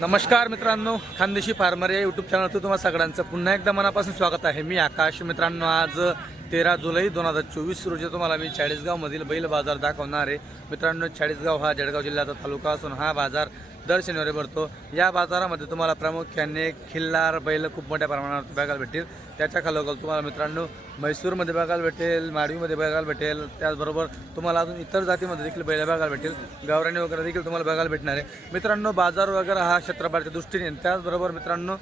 नमस्कार मित्रांनो खानदेशी फार्मर या युट्यूब चॅनलचं तुम्हाला सगळ्यांचं पुन्हा एकदा मनापासून स्वागत आहे. मी आकाश. मित्रांनो आज तेरा जुलै दोन हजार चोवीस रोजी तुम्हाला मी चाळीसगावमधील बैल बाजार दाखवणार आहे. मित्रांनो चाळीसगाव हा जळगाव जिल्ह्याचा तालुका असून हा बाजार दर शनिवारी भरतो. या बाजारामध्ये तुम्हाला प्रामुख्याने खिल्लार बैल खूप मोठ्या प्रमाणावर बघायला भेटतील. त्याच्या खालोखाल तुम्हाला मित्रांनो म्हैसूरमध्ये बघायला भेटेल माडवीमध्ये बघायला भेटेल. त्याचबरोबर तुम्हाला अजून इतर जातीमध्ये देखील बैल बघायला भेटेल. गावराणी वगैरे देखील तुम्हाला बघायला भेटणार आहे. मित्रांनो बाजार वगैरे हा क्षेत्रफळाच्या दृष्टीने त्याचबरोबर मित्रांनो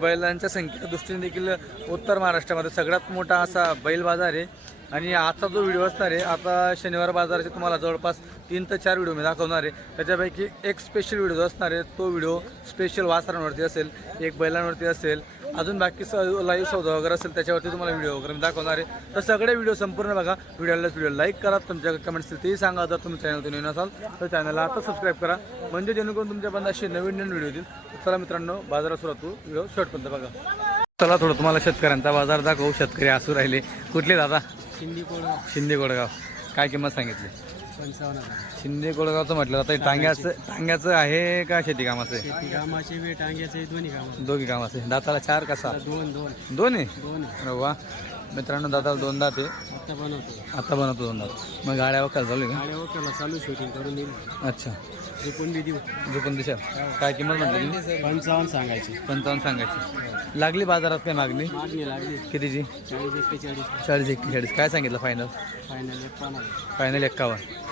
बैलांच्या संख्येच्या दृष्टीने देखील उत्तर महाराष्ट्रामध्ये सगळ्यात मोठा असा बैल बाजार आहे. आणि आजचा जो व्हिडिओ असणार आहे आता शनिवार बाजाराचे तुम्हाला जवळपास तीन ते चार व्हिडिओ मी दाखवणार आहे. त्याच्यापैकी एक स्पेशल व्हिडिओ असणार आहे तो व्हिडिओ स्पेशल वासरांवरती असेल एक बैलांवरती असेल अजून बाकी स लाईव्ह सौदा वगैरे असेल त्याच्यावरती तुम्हाला व्हिडिओ वगैरे मी दाखवणार आहे. तर सगळे व्हिडिओ संपूर्ण बघा. व्हिडिओला व्हिडिओ लाईक करा तुमच्या कमेंट्स तेही सांगा. जर तुम्ही चॅनलतून नवीन असाल तर चॅनलला आता सबस्क्राईब करा. म्हणजे जेणेकरून तुमच्यापर्यंत असे नवीन नवीन व्हिडिओ येतील. चला मित्रांनो बाजारात सुरुवात व्हिडिओ शॉर्टपर्यंत बघा. चला थोडं तुम्हाला शेतकऱ्यांचा बाजार दाखवू. शेतकरी असू राहिले. कुठले दादा? शिंदी कोळगाव शिंदे काय किंमत सांगितली? पंचावन्न हजार. शिंदे गोडगावचं म्हटलं आता हे टांग्याचं. टांग्याचं आहे का शेती कामाचं शेती कामाचे वेळ टांग्याचे दोन्ही काम दोघी कामाचं दाताला चार कसा? दोन दोन. दोन आहे दोन आहे. अरे वा. मित्रांनो दाताला दोन दात आहे आत्ता बनवतो. आता बनवतो दोन दात मग गाड्या वकाल चालू आहे गाड्या चालू शूटिंग करून देईल. का अच्छा. झोपून बी देऊ. जो पण दिशा काय किंमत म्हटलं तुम्ही पंचावन्न सांगायची. पंचावन्न सांगायची. लागली बाजारात काय मागणी? मागणी लागली. कितीची? चाळीस एक्केचाळीस. चाळीस एक्केचाळीस. काय सांगितलं फायनल फायनल एक पाना फायनल एक्कावन्न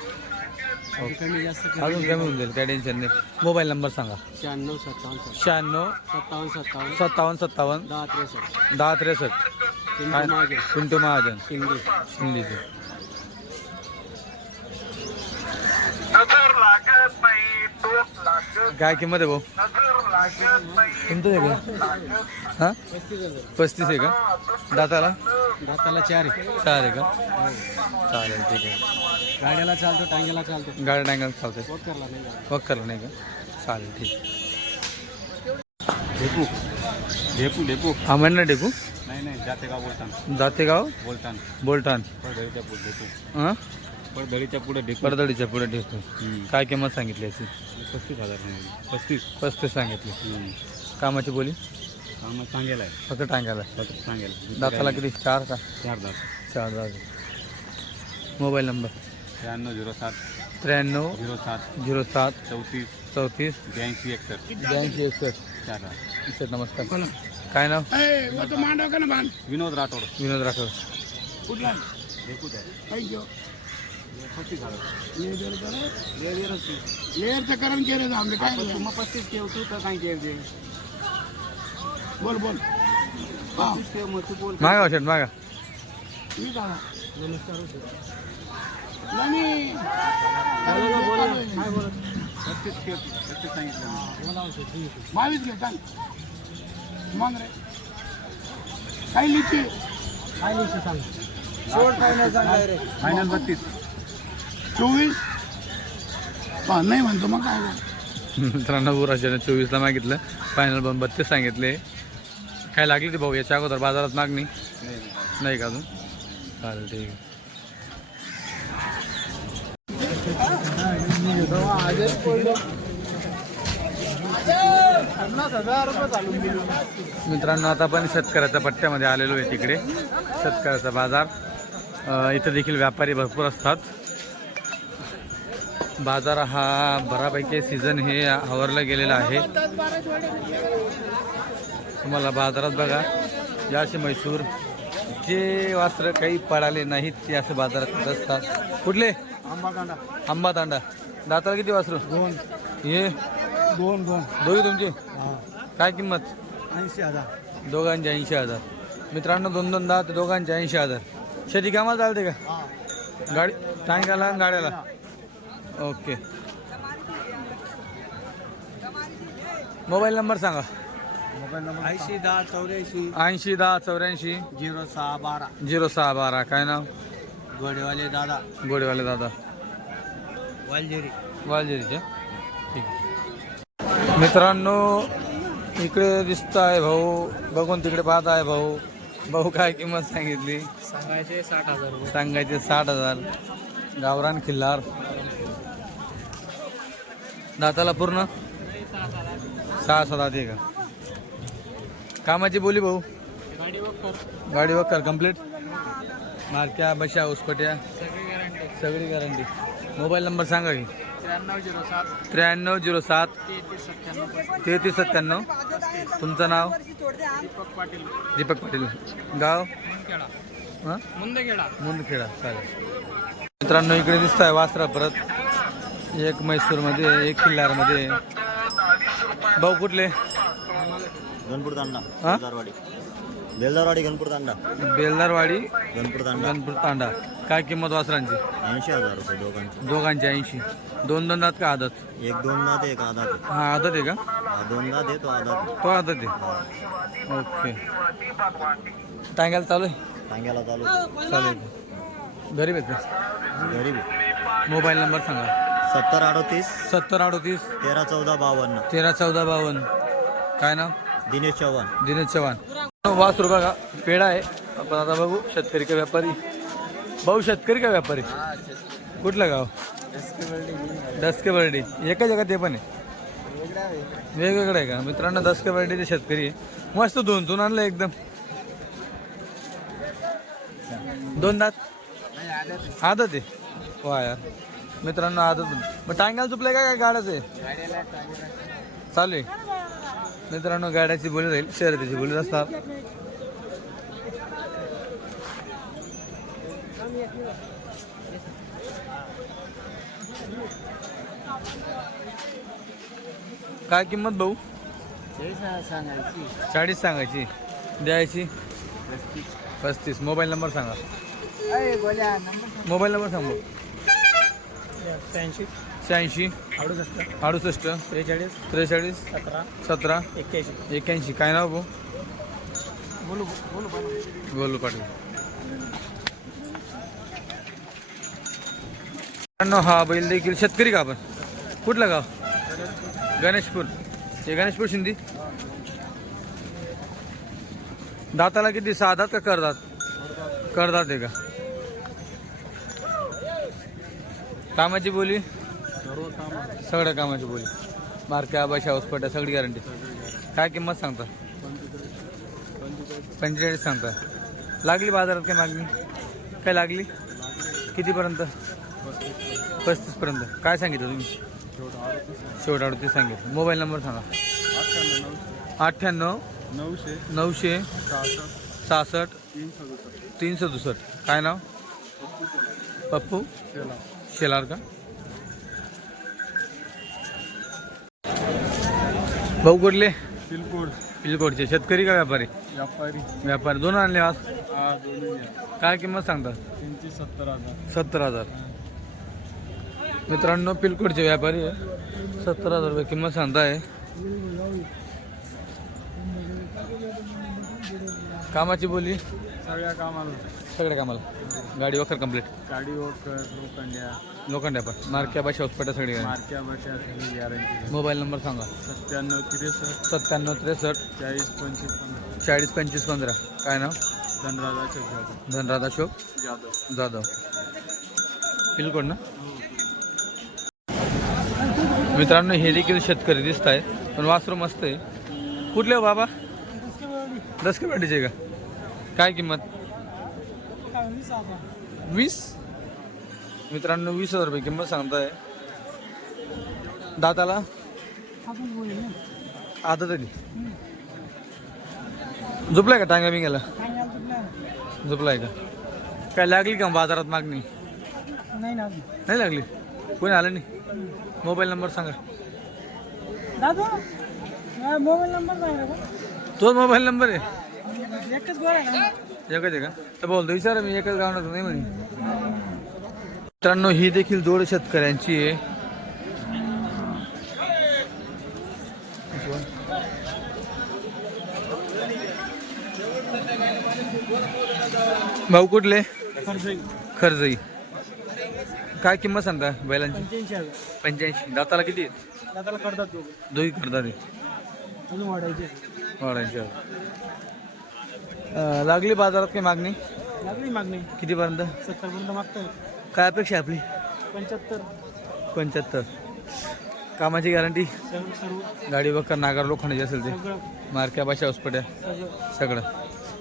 कमी जास्त अजून कमी होऊन जाईल काय टेन्शन नाही मोबाईल नंबर सांगा. शहाण्णव सत्तावन्न. शहाण्णव सत्तावन्न सत्तावन्न. सत्तावन्न सत्तावन्न. दहा त्रेसष्ट. दहा त्रेसष्ट. मागे पिंटू महाजन शिंदे हिंदीचे काय किंमत आहे भाऊ? तुमचं आहे का? हां? पस्तीस आहे का? दाताला? दाताला चार आहे. चार आहे का? चालेल ठीक आहे. गाड्याला चालतो टांग्याला चालतो. गाडी टांगल चालते वकरला नाही जात. वक्करला नाही का? चालेल ठीक ढेपू ढेपू ढेपू हा म्हणणं टेकू नाही नाही जाते का बोलताना। जाते गाव बोलताना। पडदळीच्या पुढे ढेपू हाँ? पडदळीच्या पुढे ढेपू पडदडीच्या पुढे टेकू काय किंमत सांगितली याची? पस्तीस हज़ार पस्तीस? पस्तीस सांगितली. कामाची बोली? कामात सांगेल आहे. फक्त टांगायला. फक्त सांगेल दाताला किती? चार का? चार दात. चार दात. Mobile number? त्र्याण्णव झिरो सात. त्र्याण्णव झिरो सात. झिरो सात. चौतीस. चौतीस. ब्याऐंशी एकसष्ट. ब्याऐंशी एकसष्ट. चार नमस्कार. काय नाव? विनोद राठोड. विनोद राठोड. ढेपू द्या पस्तीस हजार लेअरचं करण केलं काय मग पस्तीस ठेव तू तर काय ठेव दे. बोल बोल. पस्तीस ठेव मग तू बोल. मागा शेट मागा. मी का? नाही पस्तीस ठेव पस्तीस सांगितलं. बावीस घे चाल. मग रे काय लिहिते फायनल बत्तीस. चोवीस? हा नाही म्हणतो मग काय मित्रांनो बुराशाने चोवीसला मागितलं. फायनल पण बत्तीस सांगितले. काय लागली ती भाऊ? याच्या अगोदर बाजारात मागणी? नाही का अजून? चालेल ठीक आहे. मित्रांनो आता आपण शेतकऱ्याच्या पट्ट्यामध्ये आलेलो आहे तिकडे. शेतकऱ्याचा बाजार. इथं देखील व्यापारी भरपूर असतात. बाजार हा बऱ्यापैकी सीझन हे आवरलं गेलेलं आहे. तुम्हाला बाजारात बघा या असे म्हैसूर जे वस्त्र काही पडाले नाहीत ते असे बाजारात असतात कुठले? आंबाकांडा आंबा तांडा दाताला किती वासरू हे दोन दोन. दोघी तुमचे? हा. काय किंमत? ऐंशी हजार. दोघांचे ऐंशी हजार. मित्रांनो दोन दोन दहा ते दोघांचे ऐंशी हजार. शेती कामाला चालते का? हा. गाडी आणि गाड्याला? ओके. मोबाईल नंबर सांगा. मोबाईल नंबर ऐंशी दहा चौऱ्याऐंशी. ऐंशी दहा चौऱ्याऐंशी. झिरो सहा बारा. झिरो सहा बारा. काय नाव? गोडेवाले दादा. गोडेवाले दादा. वालजेरी वालजेरीचे. मित्रांनो इकडे दिसत आहे भाऊ. बघून तिकडे पाहत आहे भाऊ. भाऊ काय किंमत सांगितली? सांगायचे साठ हजार सांगायचे साठ हजार. गावरान खिल्लार. दाताला पूर्ण? सहा सात आधी का? कामाची बोली भाऊ. गाडी वक्कर कंप्लीट मारक्या बशा उसपट्या सगळी गॅरंटी सगळी गॅरंटी मोबाईल नंबर सांगा की. त्र्याण्णव झिरो सात. त्र्याण्णव झिरो सात. तेहतीस सत्त्याण्णव. तेहतीस सत्त्याण्णव तुमचं नाव? दीपक पाटील. दीपक पाटील. गाव? मुंदखेडा. हां? मुंदखेडा. मुंदखेडा. चालेल. मित्रांनो इकडे दिसत आहे वासरा परत. एक म्हैसूरमध्ये एक किल्लारमध्ये भाऊ कुठले? गणपूर तांडा हा? बेलदारवाडी गणपूर तांडा. बेलदारवाडी गणपूर तांडा. गणपूर तांडा. काय किंमत वासरांची? ऐंशी हजार रुपये दोघांचे. दोघांची ऐंशी. दोन दोन दात का आदत? एक दोन दात एक आधात आहे. हा आदत आहे का? हा दोन दात आहे तो आधात आहे. तो आदत आहे? ओके. टांग्याला चालू आहे? टांग्याला चालू आहे. चालेल. गरीब आहेत का? गरीब आहे. मोबाईल नंबर सांगा. सत्तर अडोतीस सत्तर अडोतीस तेरा चौदा बावन्न. तेरा चौदा बावन्न. काय नाव? दिनेश चव्हाण. दिनेश चव्हाण. वास रुपये का? पेढा आहे. आपण आता बघू शेतकरी का व्यापारी? भाऊ शेतकरी का व्यापारी? कुठलं गाव? दसके बर्डी. एका जगात ते पण आहे. वेगवेगळं आहे का? मित्रांनो दसके बर्डी ते शेतकरी आहे. मस्त दोन दोन आणलं एकदम. दोन दात? आदत आहे. वा यार. मित्रांनो आदत. मग चुपलंय का? काय गाडाच आहे? चालू आहे. मित्रांनो गाड्याची बोली राहील शर्यतीची बोली असणार. काय किंमत भाऊ? सांगायची चाळीस सांगायची. द्यायची? पस्तीस. मोबाईल नंबर सांगा. मोबाईल नंबर सांग भाऊ. शहाऐंशी. शहाऐंशी. अडुसष्ट. अडुसष्ट. त्रेचाळीस. त्रेचाळीस. सतरा. सतरा. एक्क्याऐंशी. एक्याऐंशी काय नाव भाऊ? बोलू बोलू बोलू गोलू पाटील. मित्रांनो, हा बैल देखील शेतकरी का आपण? कुठलं गाव? गणेशपूर. हे गणेशपूर शिंदी? दाताला किती? सहा दात का करदात? करदात आहे का? कामाची बोली? सगळ्या कामाची बोली. मार्क्या बशा हॉस्पिटल सगळी गॅरंटी काय किंमत सांगता? पंचेचाळीस. सांगता. लागली बाजारात काय मागणी? काय लागली? कितीपर्यंत? पस्तीसपर्यंत काय सांगितलं तुम्ही? शेवट अडतीस सांगितलं. मोबाईल नंबर सांगा. अठ्ठ्याण्णव नऊशे नऊशे सहासष्ट तीन सदुसष्ट. काय नाव? पप्पू. शेलार का? भाऊ कुठले? पिलकोड. पिलकोटचे शेतकरी का व्यापारी? व्यापारी. व्यापारी. दोन आणले आज? हा दोन्ही. काय किंमत सांगतात? त्यांची सत्तर हजार. सत्तर हजार. मित्रांनो पिलकोडचे व्यापारी आहे. सत्तर हजार रुपये किंमत सांगताय. कामाची बोली? सगळ्या कामाला. सगळ्या कामाला? गाडी वखर कंप्लीट गाडी वकर लोखंड्या. लोखंड्या पण. मार्क्या भाषा हॉस्पिटल सगळी मारक्या बशा सगळी गॅरंटी मोबाईल नंबर सांगा. सत्त्याण्णव त्रेसष्ट. सत्त्याण्णव त्रेसष्ट. चाळीस पंचवीस पंधरा. चाळीस पंचवीस पंधरा. काय नाव? धनराज अशोक जाधव. धनराज अशोक जाधव. जाधव. पिलकोड ना? मित्रांनो हे देखील शेतकरी दिसत आहे पण वासरू मस्त आहे. कुठले हो बाबा? दसके पाटीचे का? काय किंमत? वीस? मित्रांनो वीस हजार रुपये किंमत सांगताय. दाताला? आता तरी झोपलाय का टांगा बिंगाला झोपलाय का? काय लागली का बाजारात मागणी? नाही लागली. कोणी आलं नाही? मोबाईल नंबर सांगा. दादा मोबाईल नंबर तोच मोबाईल नंबर आहे. एकच गोळा आहे ना? एकच आहे का? तर बोलतो विचारा मी एकच गावणार नाही म्हणे. मित्रांनो ही देखील जोड शेतकऱ्यांची आहे. भाऊ कुठले? खर्जई. काय किंमत सांगता बैलांची? पंच्याऐंशी दाताला किती आहेत? दोघं. करतात वाढायचे. वाढायची. अं, लागली बाजारात काही मागणी? लागली मागणी. कितीपर्यंत? सत्तर पर्यंत मागताय. काय अपेक्षा आहे आपली? पंच्याहत्तर. पंच्याहत्तर. कामाची गॅरंटी? सर्व सर्व. गाडी बघा नागर लोखंडाची असेल ते. सगळं. मारक्या भाषा हॉस्पिटल. सगळं. सगळं.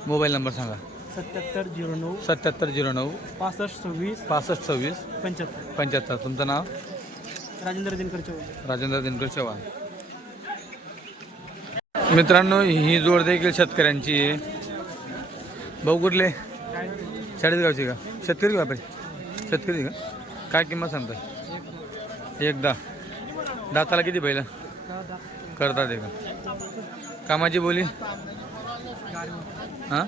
मोबाईल नंबर सांगा. सत्याहत्तर झिरो नऊ. सत्याहत्तर झिरो नऊ. पासष्ट सव्वीस. पासष्ट सव्वीस. पंच्याहत्तर. पंच्याहत्तर. तुमचं नाव? राजेंद्र दिनकर चौधरी राजेंद्र दिनकर चव्हाण. मित्रांनो ही जोड देखील शेतकऱ्यांची आहे. भाऊ कुठले? काय चाळीसगावची का? शेतकरी व्यापारी शेतकरी का? काय किंमत सांगता एकदा. दाताला किती पहिलं? करतात ते का कामाची बोली? हां?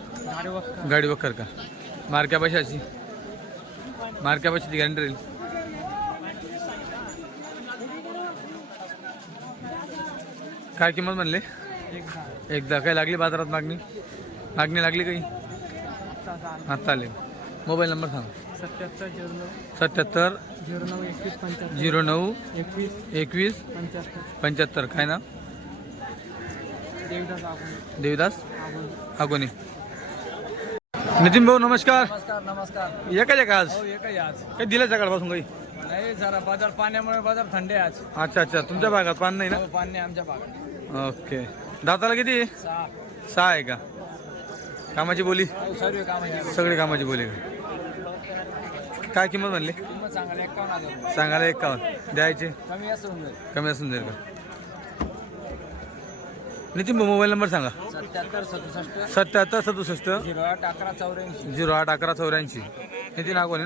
गाडी वखर का? मारक्या पैशाची मारक्या पैशाची गॅरंटी राहील. काय किंमत म्हणले? एकदा. काय लागली बाजारात मागणी? मागणी लागली काही? आत्ता आले मोबाईल नंबर सांगा. सत्याहत्तर झिरो नऊ. सत्याहत्तर झिरो नऊ एकवीस पंच्याहत्तर. झिरो नऊ एकवीस. एकवीस पंच्याहत्तर. पंच्याहत्तर. काय ना देवदास आपण देवीदास आपण अगोनी नितीन भाऊ नमस्कार. नमस्कार नमस्कार. एकाच एका आज? हो एकही आज. काही दिलं सकाळपासून काही? नाही जरा बाजार पाण्यामुळे बाजार थंड आहे आज. अच्छा अच्छा. तुमच्या भागात पान नाही ना? हो पाणी आमच्या भागात. ओके. दाताला किती? सहा. सहा आहे का? कामाची बोली? सर्व सगळी कामाची बोली का? काय किंमत म्हणली? किंमत सांगायला एकावन्न हजार रुपये. सांगायला एकावन्न. द्यायचे? कमी जाईल. असून जाईल का? नितीन मोबाईल नंबर सांगा. सत्याहत्तर सदुसष्ट सत्याहत्तर सदुसष्ट झिरो आठ अकरा चौऱ्याऐंशी. झिरो आठ अकरा चौऱ्याऐंशी. नितीन आगोर.